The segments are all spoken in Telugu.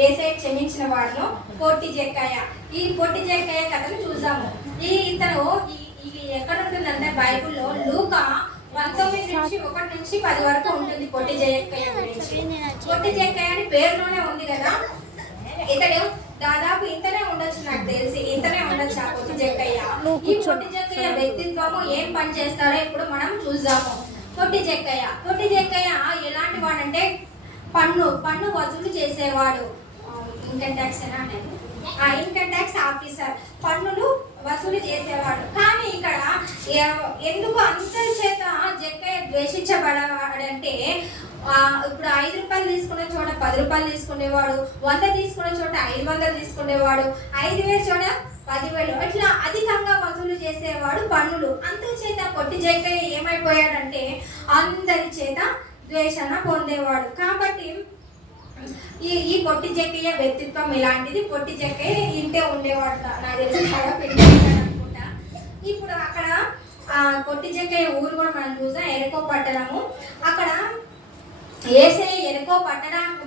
యేసయ్య క్షమించిన వాడును పొట్టి జక్కయ్య. ఈ పొట్టి జక్కయ్య కథను చూసాము. ఇతను ఎక్కడ ఉంటుందంటే బైబిల్లో లూకా 19:1-10 వరకు ఉంటుంది పొట్టి జక్కయ్య గురించి. పొట్టి జక్కయ్య అని పేరులోనే ఉంది కదా. ఇతడు దాదాపు ఇంతనే ఉండొచ్చు, నాకు తెలిసి ఇంతనే ఉండొచ్చు ఆ పొట్టి జక్కయ్య. ఈ పొట్టి జక్కయ్య వ్యక్తిత్వము ఏం పని చేస్తారో ఇప్పుడు మనం చూద్దాము. పొట్టి జక్కయ్య ఎలాంటి వాడంటే పన్ను వసూలు చేసేవాడు. ఇన్కమ్ ట్యాక్స్ ఆఫీసర్, పన్నులు వసూలు చేసేవాడు. కానీ ఇక్కడ ఎందుకు అందరి చేత జక్కయ్య ద్వేషించబడవాడంటే, ఇప్పుడు 5 రూపాయలు తీసుకునే చోట 10 రూపాయలు తీసుకునేవాడు, 100 తీసుకునే చోట 500 తీసుకునేవాడు, 5,000 చోట 10,000, ఇట్లా అధికంగా వసూలు చేసేవాడు పన్నులు. అందరి చేత పొట్టి జక్కయ్య ఏమైపోయాడంటే అందరి చేత ద్వేషణ పొందేవాడు. కాబట్టి ఈ పొట్టి జక్కయ్య వ్యక్తిత్వం ఇలాంటిది. పొట్టి జక్కయ్య ఇంటే ఉండేవాడు, నాకు తెలిసి చాలా అనుకుంటా. ఇప్పుడు అక్కడ పొట్టి జక్కయ్య ఊరు కూడా మనం చూసాం, ఎరకో పట్టణము. అక్కడ యేసయ్య ఎరకో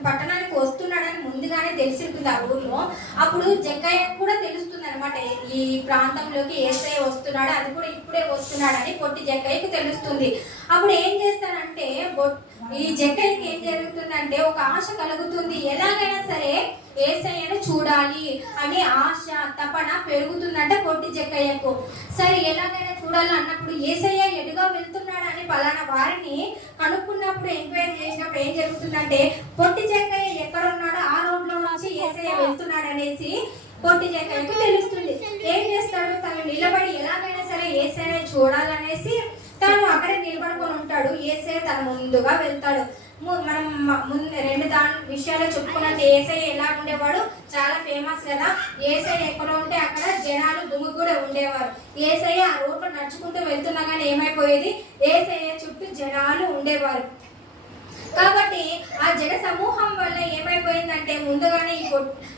పట్టణానికి వస్తున్నాడని ముందుగానే తెలిసింటుంది ఆ ఊర్లో. అప్పుడు జక్కయ్య కూడా తెలుస్తుంది అనమాట, ఈ ప్రాంతంలోకి యేసయ్య వస్తున్నాడు, అది కూడా ఇప్పుడే వస్తున్నాడని పొట్టి జక్కయ్యకు తెలుస్తుంది. అప్పుడు ఏం చేస్తానంటే ఈ జక్కయ్యకి ఏం జరుగుతుందంటే ఒక ఆశ కలుగుతుంది, ఎలాగైనా సరే యేసయ్యను చూడాలి అనే ఆశ తపన పెరుగుతుందంట పొట్టి జక్కయ్యకు. సరే ఎలాగైనా చూడాలి అన్నప్పుడు యేసయ్య ఎటుగా వెళ్తున్నాడు అని పలానా వారిని కనుక్కున్నప్పుడు ఎంక్వైరీ చేసినప్పుడు ఏం జరుగుతుందంటే పొట్టి జక్కయ్య ఎక్కడ ఉన్నాడో ఆ రోడ్లో నుంచి యేసయ్య వెళ్తున్నాడు అనేసి పొట్టి జక్కయ్యకు తెలుస్తుంది. ఏం చేస్తాడు, తను నిలబడి ఎలాగైనా సరే యేసయ్య చూడాలనేసి తను అక్కడే నిలబడుకొని ఉంటాడు. యేసయ్య తన ముందుగా వెళ్తాడు. మనం ముందు 2 విషయాలు చెప్పుకున్నట్టు యేసయ్య ఎలా ఉండేవాడు, చాలా ఫేమస్ కదా. యేసయ్య ఎక్కడ ఉంటే అక్కడ జనాలు గుమిగూడ ఉండేవారు. యేసయ్య ఆ రోడ్లో నడుచుకుంటూ వెళ్తున్నా కానీ ఏమైపోయేది, యేసయ్య చుట్టూ జనాలు ఉండేవారు. కాబట్టి ఆ జన సమూహం వల్ల ఏమైపోయిందంటే ముందుగానే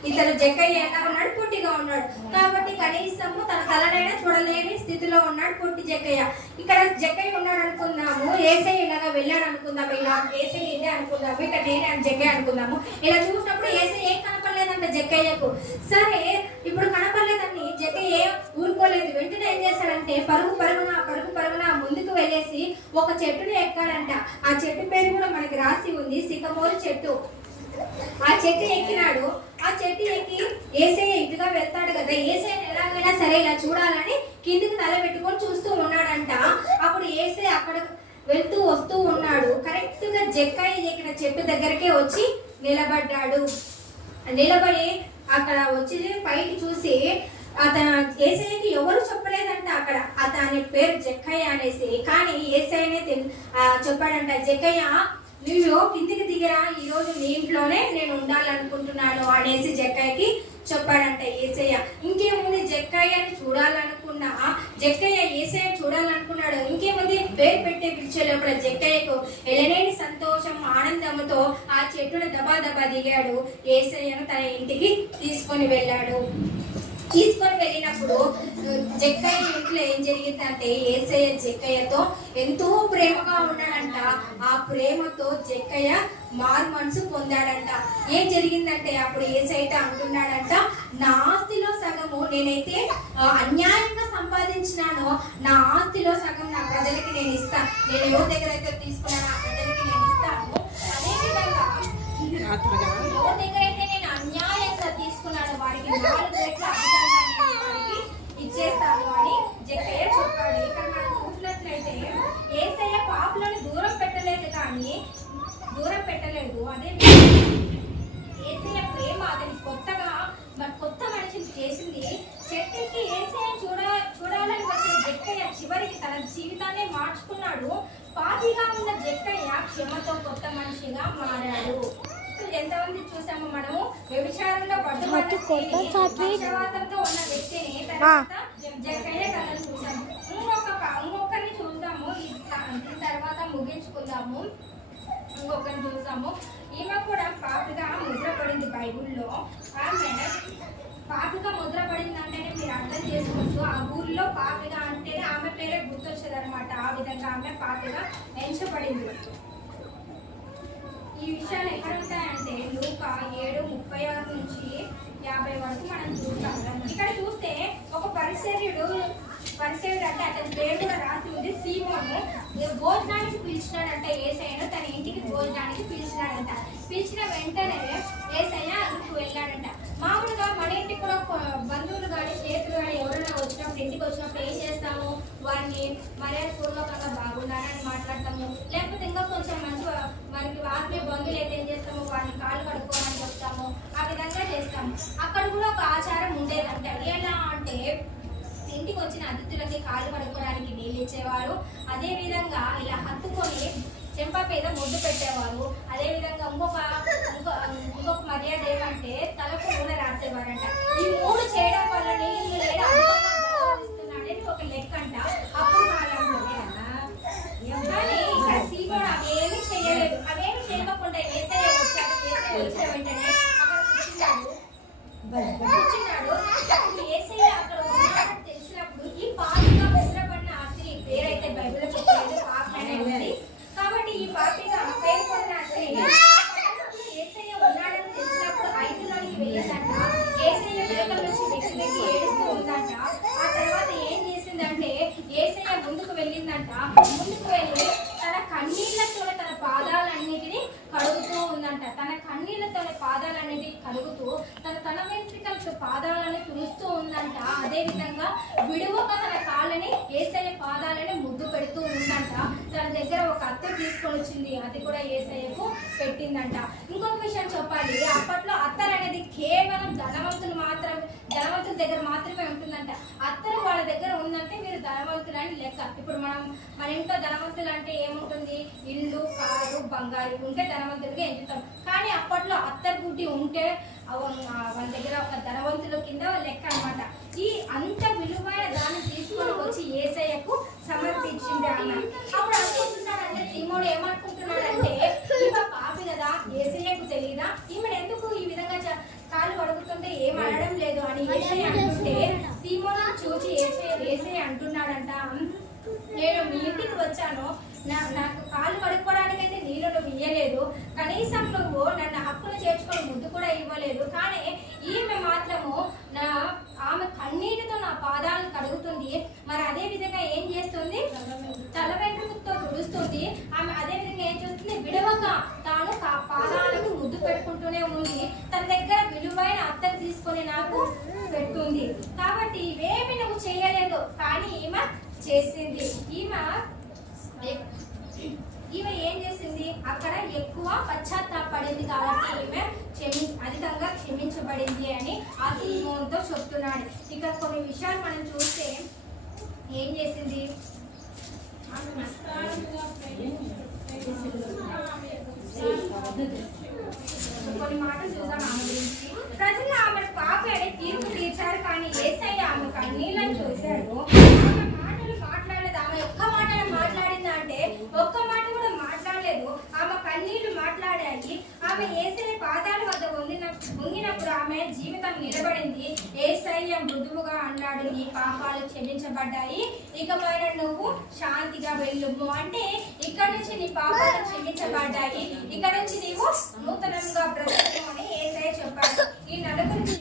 ఇతను జక్కయ్య ఎలా ఉన్నాడు, పొట్టిగా ఉన్నాడు. కాబట్టి కనీసము తన తలనైనా చూడలేని స్థితిలో ఉన్నాడు పొట్టి జక్కయ్య. ఇక్కడ జక్కయ్య ఉన్నాడు అనుకుందాము, యేసయ్య ఇలాగా వెళ్ళాడు అనుకుందాము, ఇలా యేసయ్య ఇదే అనుకుందాము, ఇక్కడ నేనే జక్కయ్య అనుకుందాము. ఇలా చూసినప్పుడు యేసయ్య ఏం కనపడలేదంట జక్కయ్యకు. సరే ఇప్పుడు కనపడలేదని జక్కయ్య ఊరుకోలేదు. వెంటనే ఏం చేశాడంటే పరుగు పరుగున ముందుకు వెళ్ళేసి ఒక చెట్టుని ఎక్కాడంట. ఆ చెట్టు పేరు కూడా మనకి రాసి ఉంది, సికమోరు చెట్టు. ఆ చెట్టు ఎక్కినాడు. ఆ చెట్టు ఎక్కి యేసయ్య ఇటుగా వెళ్తాడు కదా, యేసయ్యని ఎలాగైనా సరే ఇలా చూడాలని కిందికి తల పెట్టుకొని చూస్తూ ఉన్నాడంట. అప్పుడు యేసయ్య అక్కడ వెళ్తూ వస్తూ ఉన్నాడు. కరెక్ట్ గా జక్కయ్య ఎక్కిన చెట్టు దగ్గరకే వచ్చి నిలబడ్డాడు. నిలబడి అక్కడ వచ్చి పైకి చూసి అతను యేసయ్యకి ఎవరు చెప్పలేదంట అక్కడ అతని పేరు జక్కయ్య అనేసి. కానీ యేసయ్యనే చెప్పాడంట, జక్కయ్య నువ్వు కిందికి దిగిరా, ఈరోజు నీ ఇంట్లోనే నేను ఉండాలనుకుంటున్నాను అనేసి జక్కయ్యకి చెప్పాడంట యేసయ్య. ఇంకేముంది, జక్కయ్యని చూడాలనుకున్నా జక్కయ్య యేసయ్య చూడాలనుకున్నాడు. ఇంకేముంది, పేరు పెట్టే పిలిచే లోపల జక్కయ్యకు ఎలనేని సంతోషం ఆనందంతో ఆ చెట్టును దబా దిగాడు. యేసయ్యను తన ఇంటికి తీసుకొని వెళ్ళాడు. తీసుకొని వెళ్ళినప్పుడు జక్కయ్య ఇంట్లో ఏం జరిగిందంటే యేసయ్య జక్కయ్యతో ఎంతో ప్రేమగా ఉన్నాడంట. ఆ ప్రేమతో జక్కయ్య మారు మనసు పొందాడంట. ఏం జరిగిందంటే అప్పుడు యేసయ్య అంటున్నాడంట, నా ఆస్తిలో సగము నేనైతే అన్యాయంగా సంపాదించినానో నా ఆస్తిలో సగం నా ప్రజలకి నేను ఇస్తాను. నేను ఎవరి దగ్గర అయితే తీసుకున్నానో ఆ ప్రజలకి నేను ఇస్తాను. అదేవిధంగా ఎవరి దగ్గర అయితే నేను అన్యాయంగా తీసుకున్నాను వారికి 4 రెట్లు ఇచ్చేస్తాను అని జక్కయ్య చెప్పాడు. ఇక్కడ మనం చూసినట్లయితే యేసయ్య పాపులను దూరం పెట్టలేదు. అదే యేసయ్య ప్రేమ అతని కొత్త మనిషిని చేసింది. చెట్టుకి యేసయ్య చూడాలని వచ్చిన జక్కయ్య చివరికి తన జీవితాన్ని మార్చుకున్నాడు. పాపిగా ఉన్న జక్కయ్య క్షమతో కొత్త మనిషిగా మారాడు. ఎంతమంది చూసాము మనము, వ్యభిచారంలో పక్షవాతంతో ఉన్న వ్యక్తిని తర్వాత జక్కయ్య కథను చూసాము. ఇంకొకరిని చూద్దాము, దీని తర్వాత ముగించుకుందాము. ఇంకొకరిని చూసాము. ఈమె కూడా పాపిగా ముద్రపడింది బైబుల్లో. ఆమె పాపిగా ముద్రపడింది అంటేనే మీరు అర్థం చేసుకోవచ్చు, ఆ ఊర్లో పాపిగా అంటేనే ఆమె పేరే గుర్తొచ్చేది అనమాట. ఆ విధంగా ఆమె పాపిగా ఎంచబడింది. ఈ విషయాలు ఎక్కడ ఉంటాయంటే లూకా 7:36 నుంచి 50 వరకు మనం చూస్తాం. ఇక్కడ చూస్తే ఒక పరిసర్యుడు అంటే అతని పేరు కూడా రాసి ఉంది, సీమోను. భోజనానికి పిలిచినాడంట యేసయ్యను, తన ఇంటికి భోజనానికి పిలిచినాడంట. పిలిచిన వెంటనే యేసయ్య అందుకు వెళ్ళాడంట. మామూలుగా మన ఇంటికి కూడా బంధువులు కానీ స్నేహితులు కానీ ఎవరైనా వచ్చినప్పుడు ఇంటికి వచ్చినప్పుడు ఏం చేస్తాము, వారిని మర్యాదపూర్వకంగా బాగున్నారని మాట్లాడతాము. లేకపోతే ఇంకా కొంచెం మంచిగా మనకి ఆత్మీయ బంధువులు అయితే ఏం చేస్తాము, వారిని కాళ్ళు కడుక్కోవాలని చెప్తాము. ఆ విధంగా చేస్తాము. అక్కడ కూడా ఒక ఆచారం ఉండేదంట. ఎలా అంటే ఇంటికి వచ్చిన అతిథులకి కాళ్ళు కడుక్కోవడానికి నీళ్ళు ఇచ్చేవారు. అదే విధంగా ఇలా హత్తుకొని చెంప మీద ముద్దు పెట్టేవారు. అదే విధంగా ఇంకొక మర్యాద ఏమంటే తలకు నూనె రాసేవారంట. ఈ 3 చేయడం వల్ల నీళ్ళు అనేది ఒక లెక్క అంట. అప్పుడు కాలంలో కానీ ఇక్కడ సీమోను అవేమీ చేయలేదు. అవేమి చేయకుండా యేసయ్య వచ్చాడు. యేసయ్య వచ్చిన వెంటనే అక్కడ కూర్చున్నాడు. యేసయ్య అక్కడ ఉన్నాడని తెలిసినప్పుడు ఈ పాపిగా వెసరబడిన ఆ స్త్రీ పేరైతే బైబిల్లో చెప్పలేదు, పాపి అనే ఉంది. కాబట్టి ఈ పాపిగా పేరు పొందిన స్త్రీ యేసయ్య ఉన్నాడని తెలిసినప్పుడు ఆ ఇంటిలోనికి వెళ్ళిందంట. యేసయ్య వెనక నుంచి వెక్కి ఏడుస్తూ ఉందంట. ఆ తర్వాత ఏం చేసిందంటే యేసయ్య ముందుకు వెళ్ళిందంట. ముందుకు వెళ్ళి తన కన్నీళ్లతో తన పాదాలన్నిటినీ కడుగుతూ ఉందంట. తన కన్నీళ్లతో పాదాలన్నిటినీ కడుగుతూ తన వెంట్రుకలతో పాదాలను తుడుస్తూ ఉందంట. అదే విధంగా విడువక తన కాళ్ళని యేసయ్య పాదాలని ముద్దు పెడుతూ ఉందంట. తన దగ్గర ఒక అత్తరు తీసుకొని వచ్చింది, అది కూడా యేసయ్యకు పెట్టిందంట. ఇంకొక విషయం చెప్పాలి, అప్పట్లో అత్తరు అనేది కేవలం ధనవంతుల దగ్గర మాత్రమే ఉంటుందంట. అత్తరు వాళ్ళ దగ్గర ఉందంటే మీరు ధనవంతులు అని లెక్క. ఇప్పుడు మన ఇంట్లో ధనవంతులు అంటే ఏముంటుంది, ఇల్లు, కారు, బంగారు ఉంటే ధనవంతులుగా ఎంచుతాం. కానీ అప్పట్లో అత్తరు గుడ్డి ఉంటే వాళ్ళ దగ్గర ఒక ధనవంతుల కింద లెక్క అనమాట. ఈ అంత విలువైన దాన్ని తీసుకొని వచ్చి యేసయ్యకు సమర్పించింది ఆమె. అప్పుడు అనుకుంటున్నాడంటే సీమోను ఏమనుకుంటున్నాడంటే ఈమె పాపి కదా, యేసయ్యకు తెలియదా, ఈమెను ఎందుకు ఈ విధంగా కాళ్ళు అడుగుతుంటే ఏం అనడం లేదు అని యేసయ్య అంటుంటే సీమోను చూసి యేసయ్య అంటున్నాడంట, నేను మీ ఇంటికి వచ్చాను, నాకు కాళ్ళు కడుక్కోవడానికి అయితే నీళ్ళు నువ్వు ఇయ్యలేదు, కనీసం నువ్వు నన్ను హక్కును చేర్చుకొని ముద్దు కూడా ఇవ్వలేదు. కానీ ఈమె మాత్రము ఆమె కన్నీటితో నా పాదాలను కడుగుతుంది. మరి అదే విధంగా ఏం చేస్తుంది, తల వెంట్రుకతో తుడుస్తుంది. ఆమె అదే విధంగా ఏం చేస్తుంది, విడవక తాను పాదాలకు ముద్దు పెట్టుకుంటూనే ఉంది. తన దగ్గర విలువైన అత్తను తీసుకొని నాకు పెడుతుంది. కాబట్టి ఇవేమి నువ్వు చేయలేదు, కానీ ఈమె చేసింది. ఈమె ఏం చేసింది, అక్కడ ఎక్కువ పశ్చాత్తాపడింది కాబట్టి ఈమె అధికంగా క్షమించబడింది అని ఆ సీమోనుతో చెప్తున్నాడు. ఇక కొన్ని విషయాలు మనం చూస్తే ఏం చేసింది, కొన్ని మాటలు చూద్దాం ఆమె గురించి. ప్రజలు ఆమెను పాపి అని తీర్పు తీర్చారు, కానీ యేసయ్య ఆమె కన్నీళ్ళని చూశాడు. ఆమె మాటలు మాట్లాడలేదు. ఆమె ఒక్క మాటలు మాట్లాడిందా అంటే ఒక్క మాట కూడా మాట్లాడలేదు. ఆమె కన్నీళ్లు మాట్లాడాయి. ఆమె యేసయ్య పాదాల వద్ద వంగినప్పుడు ఆమె జీవితం నిలబడింది. యేసయ్య మృదువుగా అన్నాడు, నీ పాపాలు క్షమించబడ్డాయి, ఇకపైన నువ్వు శాంతిగా వెళ్ళుము. అంటే ఇక్కడ నుంచి నీ పాపాలు క్షమించబడ్డాయి, ఇక్కడ నుంచి నీవు నూతనంగా బ్రతుకు అని యేసయ్య చెప్పాడు. ఈ నలుగురికి